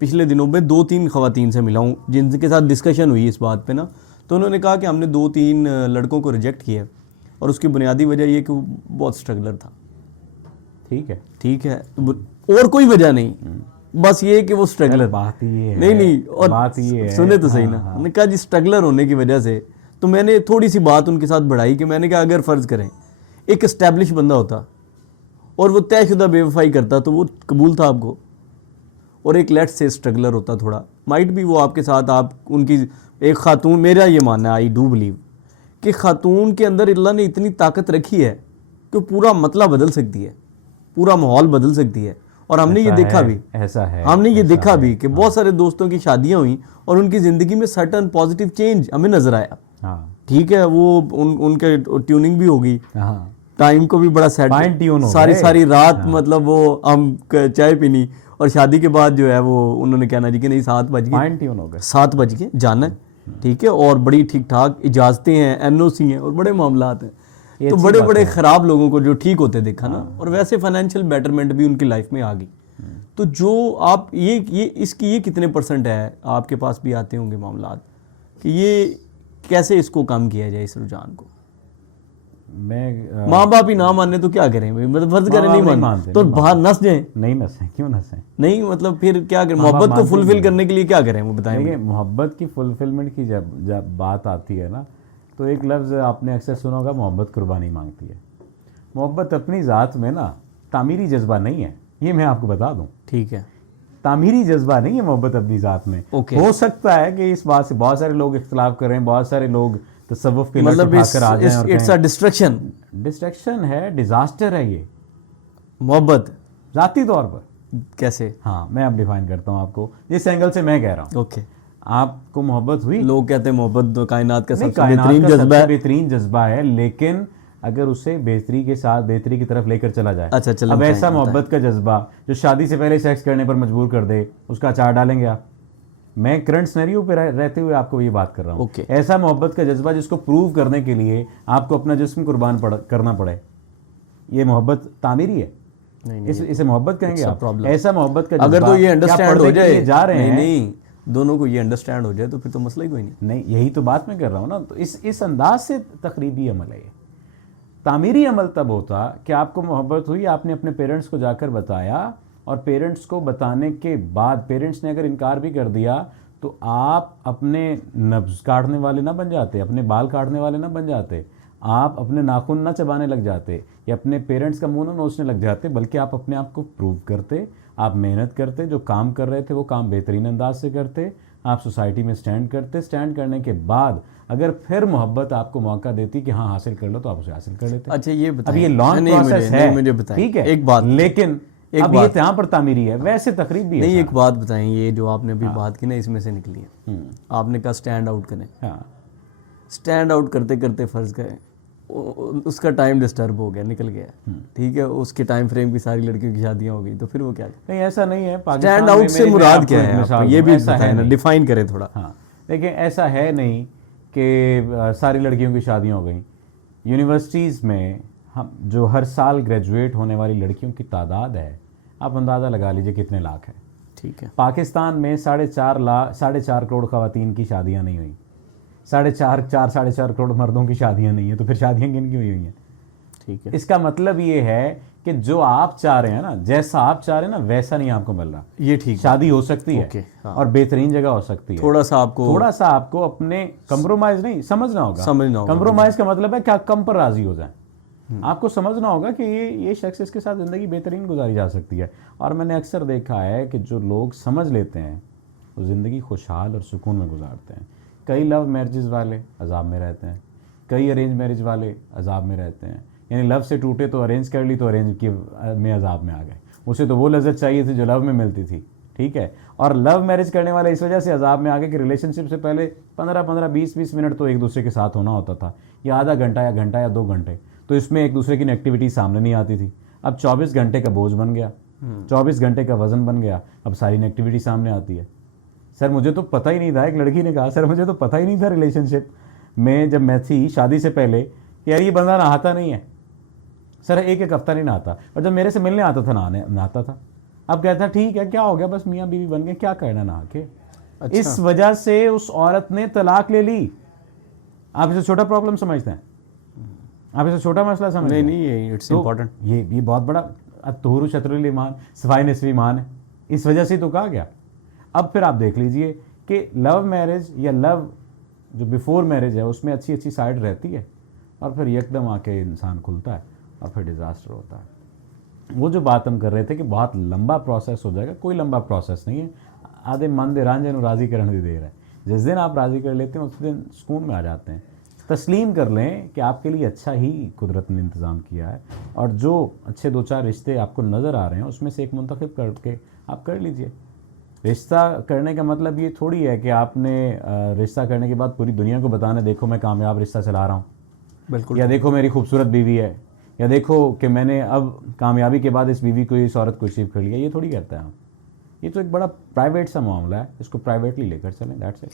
पिछले दिनों में 2-3 ख़वातीन से मिला हूँ जिनके साथ डिस्कशन हुई इस बात पे ना, तो उन्होंने कहा कि हमने 2-3 लड़कों को रिजेक्ट किया और उसकी बुनियादी वजह ये कि वो बहुत स्ट्रगलर था। ठीक है, और कोई वजह नहीं, बस ये कि वो स्ट्रगलर। बात ये है, नहीं और बात ये है, सुने तो सही ना। उन्होंने कहा जी स्ट्रगलर होने की वजह से, तो मैंने थोड़ी सी बात उनके साथ बढ़ाई कि मैंने कहा अगर फ़र्ज़ करें एक इस्टेब्लिश बंदा होता और वो तयशुदा बेवफाई करता तो वो कबूल था आपको, और एक लेट्स से स्ट्रगलर होता थोड़ा, माइट भी वो आपके साथ, आप उनकी एक खातून, मेरा ये मानना है, आई डू बिलीव कि खातून के अंदर अल्लाह ने इतनी ताकत रखी है कि पूरा मतला बदल सकती है, पूरा माहौल बदल सकती है। और हमने ये देखा भी, ऐसा है, हमने ये देखा भी कि बहुत सारे दोस्तों की शादियां हुई और उनकी ज़िंदगी में सर्टन पॉजिटिव चेंज हमें नज़र आया। ठीक है, वो उनके ट्यूनिंग भी होगी, टाइम को भी बड़ा सेट, सारी रात मतलब वो हम चाय पीनी, और शादी के बाद जो है वो उन्होंने कहना जी कि नहीं 7 बज गए, 7 बज गए जाना है, ठीक है, और बड़ी ठीक ठाक इजाज़तें हैं, एनओसी हैं और बड़े मामलात हैं। तो बड़े बड़े ख़राब लोगों को जो ठीक होते देखा ना, और वैसे फाइनेंशियल बेटरमेंट भी उनकी लाइफ में आ गई। तो जो आप ये इसकी ये कितने % है, आपके पास भी आते होंगे मामलात कि ये कैसे इसको कम किया जाए इस रुझान को? माँ बाप ही ना माने तो क्या करें भाई, मतलब फर्ज करें नहीं मानते तो बाहर नस जाए, नहीं नसें, क्यों नसें? नहीं मतलब फिर क्या करें, मोहब्बत को फुलफिल करने के लिए क्या करें वो बताएंगे। मोहब्बत की फुलफिलमेंट की जब बात आती है ना, तो एक लफ्ज़ आपने अक्सर सुना होगा, मोहब्बत कुर्बानी मांगती है। मोहब्बत अपनी ज़ात में ना तामीरी जज्बा नहीं है, ये मैं आपको बता दूं। ठीक है, तामीरी जज्बा नहीं है मोहब्बत अपनी ज़ात में। हो सकता है कि इस बात से बहुत सारे लोग इख्तलाफ करें, बहुत सारे लोग तसव्वुफ के मतलब इट्स अ डिस्ट्रैक्शन है, डिजास्टर है ये मोहब्बत ज़ाती तौर पर। कैसे? हाँ, मैं अब डिफाइन करता हूँ आपको जिस एंगल से मैं कह रहा हूँ। ओके, आपको मोहब्बत हुई, लोग कहते हैं मोहब्बत तो कायनात का सबसे बेहतरीन जज्बा है, लेकिन अगर उसे बेहतरी के साथ बेहतरी की तरफ लेकर चला जाए। अच्छा, चलो अब ऐसा मोहब्बत का जज्बा जो शादी से पहले सेक्स करने पर मजबूर कर दे, उसका अचार डालेंगे आप? मैं करंट सिनेरियो पे रहते हुए आपको ये बात कर रहा हूँ। ऐसा मोहब्बत का जज्बा जिसको प्रूव करने के लिए आपको अपना जिस्म कुर्बान करना पड़े, ये मोहब्बत तामीरी है? इसे मोहब्बत कहेंगे आप? ऐसा मोहब्बत का अगर तो ये अंडरस्टैंड हो जाए, जा रहे हैं, नहीं दोनों को ये अंडरस्टैंड हो जाए तो फिर तो मसला ही कोई नहीं। यही तो बात मैं कर रहा हूँ ना। तो इस अंदाज से तकरीबी अमल है। तामीरी अमल तब होता कि आपको मोहब्बत हुई, आपने अपने पेरेंट्स को जाकर बताया, और पेरेंट्स को बताने के बाद पेरेंट्स ने अगर इनकार भी कर दिया तो आप अपने नब्ज़ काटने वाले ना बन जाते, अपने बाल काटने वाले ना बन जाते, आप अपने नाखून ना चबाने लग जाते या अपने पेरेंट्स का मुंह ना नोचने लग जाते, बल्कि आप अपने आप को प्रूव करते, आप मेहनत करते, जो काम कर रहे थे वो काम बेहतरीन अंदाज से करते, आप सोसाइटी में स्टैंड करते। स्टैंड करने के बाद अगर फिर मोहब्बत आपको मौका देती कि हाँ हासिल कर लो, तो आप उसे हासिल कर लेते। अच्छा, ये बताइए, अब ये लॉन्ग प्रोसेस है, मुझे बताइए, ठीक है, एक बात, लेकिन अब ये यहाँ पर तामीरी है, वैसे तकरीब भी है। नहीं, एक बात बताएं, ये जो आपने अभी बात की ना, इसमें से निकली है, आपने कहा स्टैंड आउट करें। स्टैंड आउट करते करते फर्ज करें उसका टाइम डिस्टर्ब हो गया, निकल गया, ठीक है, उसके टाइम फ्रेम की सारी लड़कियों की शादियां हो गई, तो फिर वो क्या? नहीं, ऐसा नहीं है। स्टैंड आउट से मुराद क्या है, आप ये भी बताएं ना, डिफाइन करें थोड़ा। हाँ, देखिए, ऐसा है नहीं कि सारी लड़कियों की शादियां हो गई। यूनिवर्सिटीज़ में हम जो हर साल ग्रेजुएट होने वाली लड़कियों की तादाद है, आप अंदाज़ा लगा लीजिए कितने लाख है। ठीक है, पाकिस्तान में 4.5 करोड़ ख़वातीन की शादियां नहीं हुई, 4.5 करोड़ मर्दों की शादियां नहीं है, तो फिर शादियां किन की हुई हैं? ठीक है, इसका मतलब ये है कि जो आप चाह रहे हैं ना, जैसा आप चाह रहे हैं ना, वैसा नहीं आपको मिल रहा। ये ठीक, शादी हो सकती है और बेहतरीन जगह हो सकती है, थोड़ा सा आपको अपने कंप्रोमाइज नहीं समझना होगा। कंप्रोमाइज का मतलब है कि आप कम पर राजी हो जाए। आपको समझना होगा कि ये शख्स, इसके साथ ज़िंदगी बेहतरीन गुजारी जा सकती है। और मैंने अक्सर देखा है कि जो लोग समझ लेते हैं वो ज़िंदगी खुशहाल और सुकून में गुजारते हैं। कई लव मैरिजेज़ वाले अजाब में रहते हैं, कई अरेंज मैरिज वाले अजाब में रहते हैं। यानी लव से टूटे तो अरेंज कर ली, तो अरेंज की में अजाब में आ गए। उसे तो वो लज्जत चाहिए थी जो लव में मिलती थी, ठीक है। और लव मैरिज करने वाले इस वजह से अजाब में आ गए कि रिलेशनशिप से पहले 15-15, 20-20 मिनट तो एक दूसरे के साथ होना होता था, या आधा घंटा या घंटा या 2 घंटे, तो इसमें एक दूसरे की एक्टिविटी सामने नहीं आती थी। अब 24 घंटे का बोझ बन गया, 24 घंटे का वजन बन गया, अब सारी एक्टिविटी सामने आती है। सर मुझे तो पता ही नहीं था, एक लड़की ने कहा, सर मुझे तो पता ही नहीं था रिलेशनशिप में जब मैं थी शादी से पहले, यार ये बंदा नहाता नहीं है। सर एक हफ्ता नहीं नहाता, और जब मेरे से मिलने आता था नहाता था। अब कहता है ठीक है क्या हो गया, बस मियाँ बीवी बन गए, क्या करना नहा के। अच्छा। इस वजह से उस औरत ने तलाक ले ली। आप इसे छोटा प्रॉब्लम समझते हैं, आप इसे छोटा मसला समझते हैं? नहीं, इट्स इम्पोर्टेंट। ये बहुत बड़ा तोहरु शत्रुल ईमान सफाई निसफ ईमान है, इस वजह से ही तो कहा गया। अब फिर आप देख लीजिए कि लव मैरिज या लव जो बिफोर मैरिज है उसमें अच्छी अच्छी साइड रहती है, और फिर यकदम आके इंसान खुलता है और फिर डिज़ास्टर होता है। वो जो बात हम कर रहे थे कि बहुत लंबा प्रोसेस हो जाएगा, कोई लंबा प्रोसेस नहीं है। आधे मन दे रांझे नु राज़ी करण दी देर है। जिस दिन आप राज़ी कर लेते हैं उस दिन सुकून में आ जाते हैं। तस्लीम कर लें कि आपके लिए अच्छा ही कुदरत ने इंतज़ाम किया है, और जो अच्छे 2-4 रिश्ते आपको नज़र आ रहे हैं उसमें से एक मुंतखब करके आप कर लीजिए। रिश्ता करने का मतलब ये थोड़ी है कि आपने रिश्ता करने के बाद पूरी दुनिया को बताना देखो मैं कामयाब रिश्ता चला रहा हूँ, बिल्कुल, या देखो मेरी खूबसूरत बीवी है, या देखो कि मैंने अब कामयाबी के बाद इस बीवी को, इस औरत को रिसीव कर लिया। ये थोड़ी करता है। ये तो एक बड़ा प्राइवेट सा मामला है, इसको प्राइवेटली लेकर चलें, दैट्स इट।